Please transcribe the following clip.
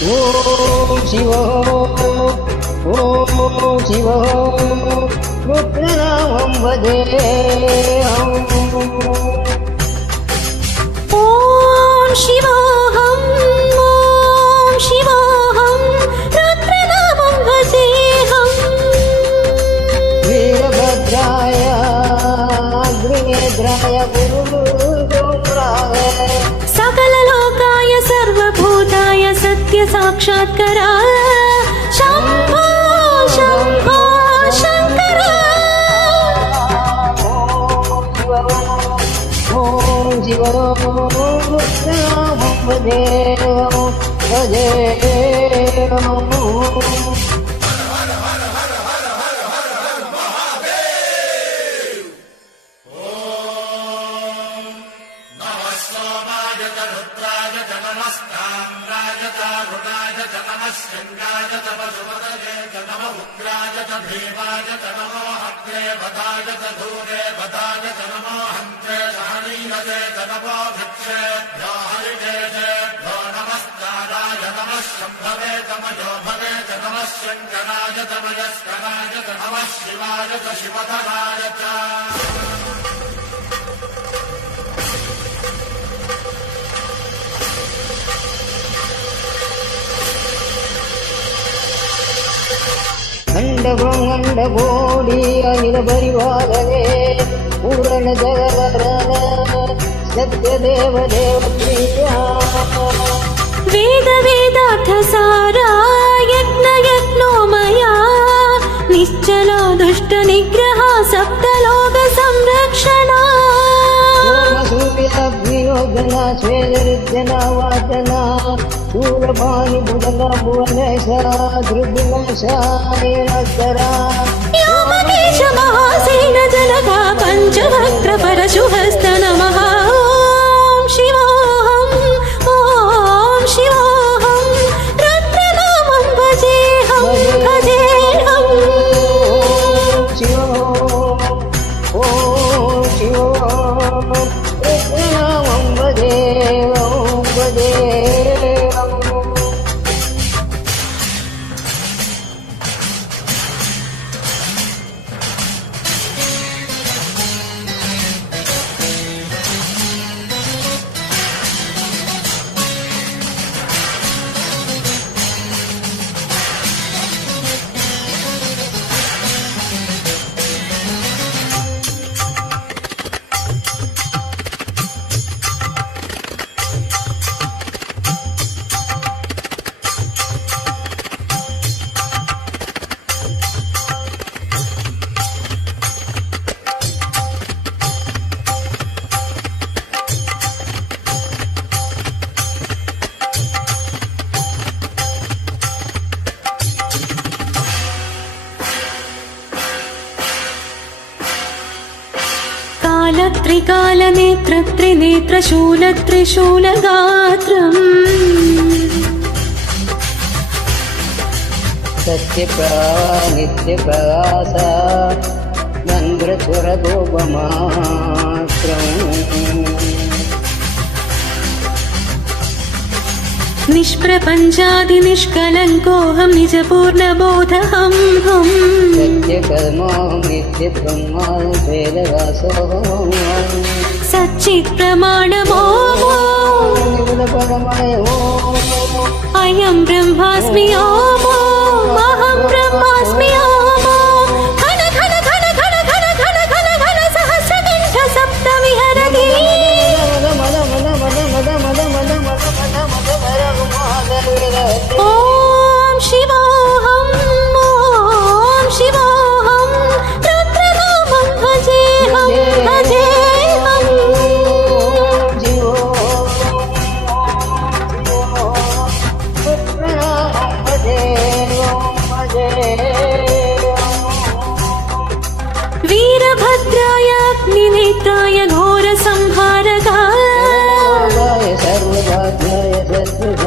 ఓం శివ ఓం శివ రుద్రనామం భజేహం ఓం శివోహం ఓం శివోహం రుద్రనామం భజేహం వీరభద్రాయ అగ్నినేత్రాయ గురుగోపురాయ సకల లోకాయ సర్వభూతాయ సత్య సాక్షాత్కరాయ శంభో శంభో శంకర ఓం శివ రుద్రనామం భజేహం భజేహం శంగాయ తపసుపదయే నమ ఉగ్రాయ భీమాయ నమో హగ్రే వదాయ ధూరే వదాయ నమో హంత్రే సహనీయతే నమో భిక్షేభ్యో హరికేభ్యో నమస్కారాయ నమ శంభవే తమయో భవే నమ శంకరాయ తమయస్కరాయ నమ శివాయ శివధరాయ ಅಂಡಗೋಡಿ ಅನಿಲ ಪರಿವಾರನೆ ಪೂರಣ ಜಗವರನ ಸತ್ಯದೇವ ದೇವಪ್ರಿಯ వేద వేదార్థ సారా యజ్ఞ యజ్ఞోమయ నిశ్చల దుష్ట నిగ్రహ సప్తలోక సంరక్షణ సూర్యాగ్నియోజన స్వేదరిజన వాచన శూలపాణి బుధన భువనేశ ధృగుణేశ వ్యోమకేశ మహాసేన జనక పంచభక్ర పరశుహస్త నమః ఓం శివోహం ఓం శివోహం రుద్రనామం భజేహం భజేహం ఓం శివ రుద్రనామం భజేహం భజేహం త్రికాలనేత్ర త్రినేత్ర శూల త్రిశూల గాత్రం నిత్య ప్రకాశ నంద్రచురగోపమాత్రం నిష్ప్రపంచాది నిష్కలంకోహం నిజ పూర్ణబోధహం హం సత్యకర్మోహం నిత్య బ్రహ్మాం వేదవాసోహం సచ్చిత్ ప్రమాణమో అయం బ్రహ్మాస్మి ఓమో అహం బ్రహ్మాస్మి ఓమో ఘన ఘన ఘన ఘన ఘన ఘన ఘన ఘన సహస్రకంఠ సప్త విహరతి ఓం శివోహం ఓం శివోహం రుద్రనామం భజేహం భజేహం వీరభద్రాయ అగ్నినేత్రాయ ఘోర సంహారకాయ సర్వభద్రాయ సత్య